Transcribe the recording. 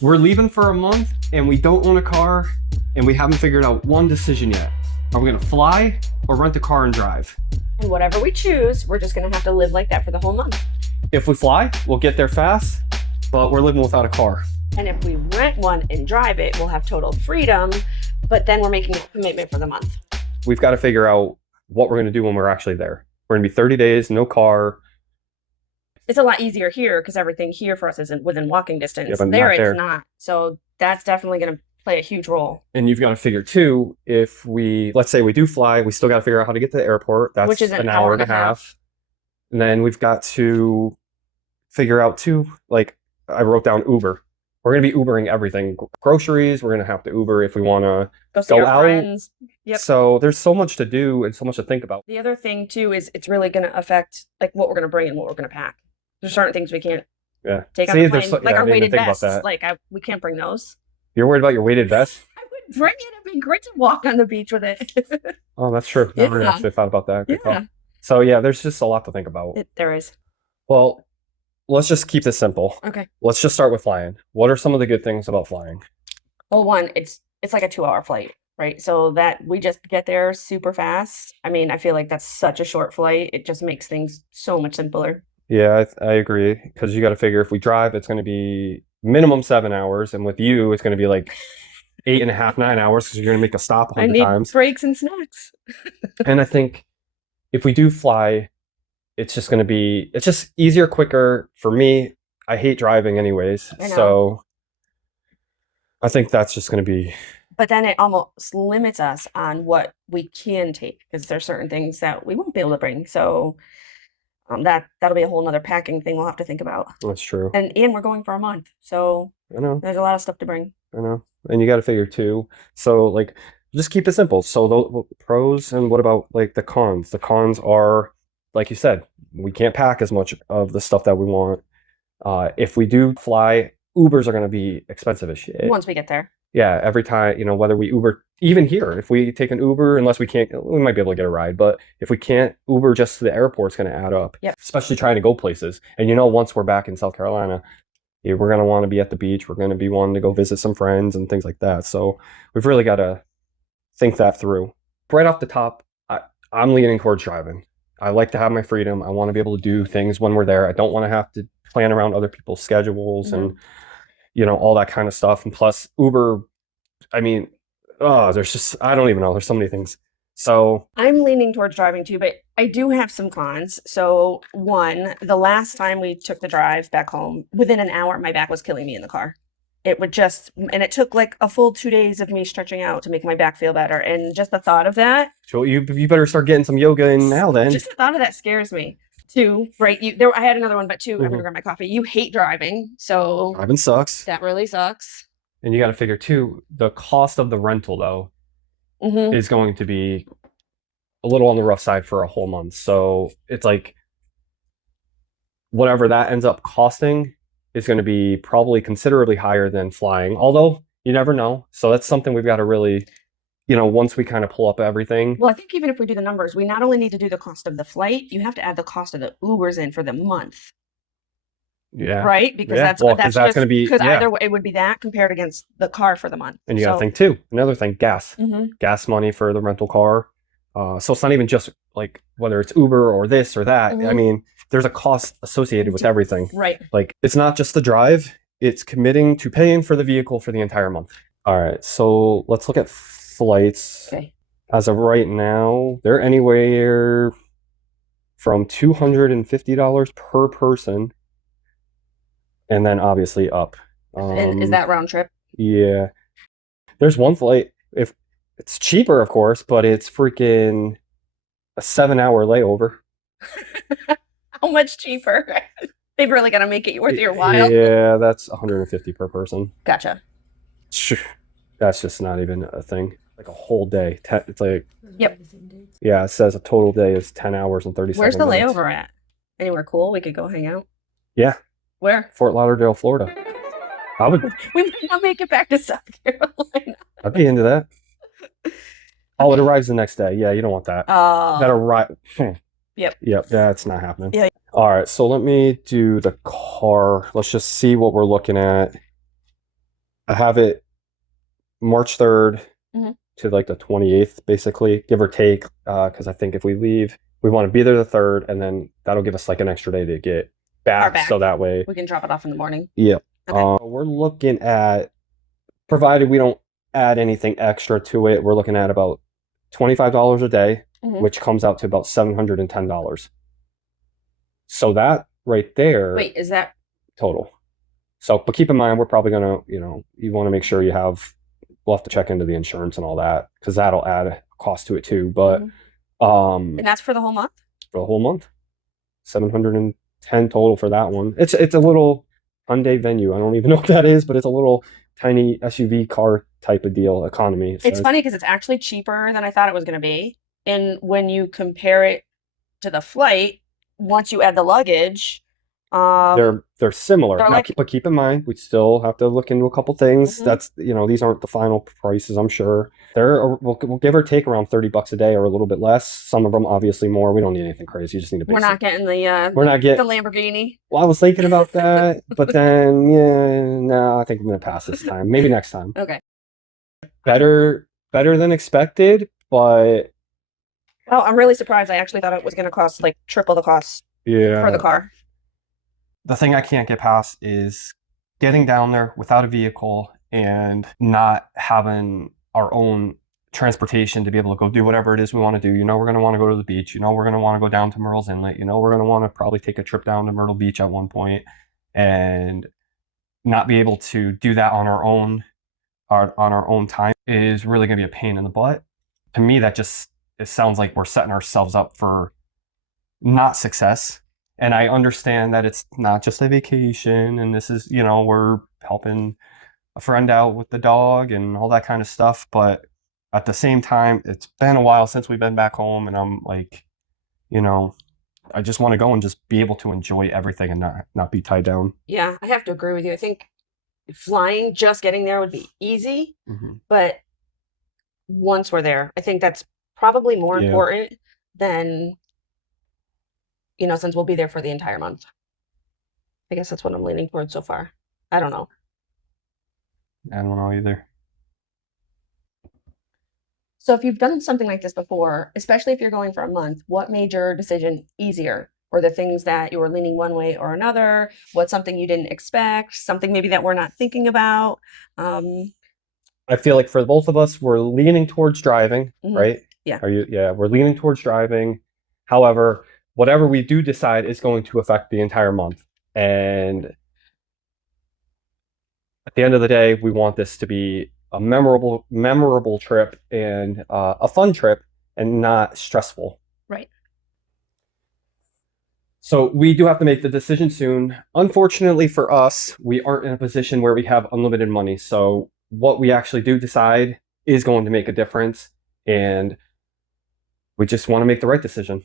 We're leaving for a month and we don't own a car and we haven't figured out one decision yet. Are we gonna fly or rent a car and drive? And whatever we choose, we're just gonna have to live like that for the whole month. If we fly, we'll get there fast, but we're living without a car. And if we rent one and drive it, we'll have total freedom, but then we're making a commitment for the month. We've got to figure out what we're gonna do when we're actually there. We're gonna be 30 days, no car. It's a lot easier here because everything here for us isn't within walking distance. Yeah, but there, not there. it's not. So that's definitely going to play a huge role. And you've got to figure too, if let's say we do fly, we still got to figure out how to get to the airport. That's Which is an hour and a half. And then we've got to figure out too, like I wrote down Uber. We're going to be Ubering everything. Groceries, we're going to have to Uber if we want to go out. Friends. Yep. So there's so much to do and so much to think about. The other thing too is it's really going to affect like what we're going to bring and what we're going to pack. There's certain things we can't take on the plane, like our weighted vests. Like we can't bring those. You're worried about your weighted vest? I would bring it. It'd be great to walk on the beach with it. Oh, that's true. Never actually thought about that. Good call. So yeah, there's just a lot to think about. There is. Well, let's just keep this simple. Okay. Let's just start with flying. What are some of the good things about flying? Well, one, it's like a 2-hour flight, right? So that we just get there super fast. I mean, I feel like that's such a short flight. It just makes things so much simpler. Yeah, I agree. Because you got to figure if we drive, it's going to be minimum 7 hours. And with you, it's going to be like 8.5, 9 hours because you're going to make a stop 100 times. Breaks and snacks. And I think if we do fly, it's just easier, quicker. For me, I hate driving anyways. So I think that's just going to be. But then it almost limits us on what we can take because there's certain things that we won't be able to bring. So that'll be a whole nother packing thing we'll have to think about. That's true. And we're going for a month. So I know there's a lot of stuff to bring. I know. And you got to figure too. So like, just keep it simple. So the pros, and what about like the cons? The cons are, like you said, we can't pack as much of the stuff that we want. If we do fly, Ubers are going to be expensive as shit. Once we get there. Yeah, every time, whether we Uber, even here, if we take an Uber, unless we can't, we might be able to get a ride. But if we can't Uber just to the airport, it's going to add up. Yep. Especially trying to go places. And once we're back in South Carolina, we're going to want to be at the beach. We're going to be wanting to go visit some friends and things like that. So we've really got to think that through. Right off the top, I'm leaning towards driving. I like to have my freedom. I want to be able to do things when we're there. I don't want to have to plan around other people's schedules and all that kind of stuff. And plus Uber, I mean, there's just, I don't even know. There's so many things. So I'm leaning towards driving too, but I do have some cons. So one, the last time we took the drive back home, within an hour, my back was killing me in the car. It would and it took like a full 2 days of me stretching out to make my back feel better. And just the thought of that. So you better start getting some yoga in now then. Just the thought of that scares me. Two, right? I had another one, but two, I'm going to grab my coffee. You hate driving. So driving sucks. That really sucks. And you got to figure too, the cost of the rental though is going to be a little on the rough side for a whole month. So it's like whatever that ends up costing is going to be probably considerably higher than flying, although you never know. So that's something we've got to really, once we kind of pull up everything. Well, I think even if we do the numbers, we not only need to do the cost of the flight, you have to add the cost of the Ubers in for the month. Yeah. Right? Because that's going to be, because either way, it would be that compared against the car for the month. And you got to think too, another thing, gas. Gas money for the rental car. So it's not even just like whether it's Uber or this or that. I mean, there's a cost associated with everything. Right. Like it's not just the drive, it's committing to paying for the vehicle for the entire month. All right. So let's look at flights. Okay. As of right now, they're anywhere from $250 per person. And then obviously up. Is that round trip? Yeah. There's one flight. If it's cheaper, of course, but it's freaking a 7-hour layover. How much cheaper? They've really got to make it worth your while. Yeah, that's $150 per person. Gotcha. That's just not even a thing. Like a whole day. It's like, yep. Yeah, it says a total day is 10 hours and 37 minutes. Where's the minutes. layover at? Anywhere cool we could go hang out? Yeah. Where? Fort Lauderdale, Florida. We might not make it back to South Carolina. I'd be into that. Oh, it arrives the next day. Yeah, you don't want that. That arrive. Yep, that's not happening. Yeah. All right, so let me do the car. Let's just see what we're looking at. I have it March 3rd Mhm. to like the 28th, basically, give or take. Because I think if we leave, we want to be there the 3rd, and then that'll give us like an extra day to get Our back. So back. that way, We can drop it off in the morning. yeah. Okay. We're looking at, provided we don't add anything extra to it, we're looking at about $25 a day, Mhm. which comes out to about $710. So that right there, Wait, is that total. So, but keep in mind, we're probably gonna, you want to make sure you have. We'll have to check into the insurance and all that because that'll add a cost to it too. But mhm. um, And that's for the whole month? for the whole month, 710 total for that one. It's a little Hyundai Venue. I don't even know what that is, but it's a little tiny SUV car type of deal, economy. It It's says funny because it's actually cheaper than I thought it was going to be. And when you compare it to the flight, once you add the luggage, they're similar they're now, like, but keep in mind we still have to look into a couple things. mhm. That's these aren't the final prices. I'm sure we'll give or take around $30 a day or a little bit less. Some of them obviously more. We don't need anything crazy. You just need a We're not basic. getting We're not the getting. Lamborghini. Well, I was thinking about that, but then yeah, no, I think I'm gonna pass this time. Maybe next time. Okay. Better than expected, but Well, I'm really surprised. I actually thought it was going to cost like triple the cost for the yeah, car. the thing I can't get past is getting down there without a vehicle and not having our own transportation to be able to go do whatever it is we want to do. We're going to want to go to the beach. We're going to want to go down to Myrtle's Inlet. We're going to want to probably take a trip down to Myrtle Beach at one point and not be able to do that on our own time is really going to be a pain in the butt. To me, that just it sounds like we're setting ourselves up for not success. And I understand that it's not just a vacation and this is, we're helping a friend out with the dog and all that kind of stuff. But at the same time, it's been a while since we've been back home. And I'm like, you know, I just want to go and just be able to enjoy everything and not be tied down. Yeah, I have to agree with you. I think flying, just getting there would be easy, Mm-hmm. but once we're there, I think that's probably more Yeah, important than, since we'll be there for the entire month. I guess that's what I'm leaning towards so far. I don't know. I don't know either. So if you've done something like this before, especially if you're going for a month, what made your decision easier? Were the things that you were leaning one way or another? What's something you didn't expect? Something maybe that we're not thinking about? Um, I feel like for both of us, we're leaning towards driving, mhm. right? Yeah, Are you? Yeah, we're leaning towards driving. However, whatever we do decide is going to affect the entire month. And at the end of the day, we want this to be a memorable trip and a fun trip and not stressful. right. So we do have to make the decision soon. Unfortunately for us, we aren't in a position where we have unlimited money. So what we actually do decide is going to make a difference, and we just want to make the right decision.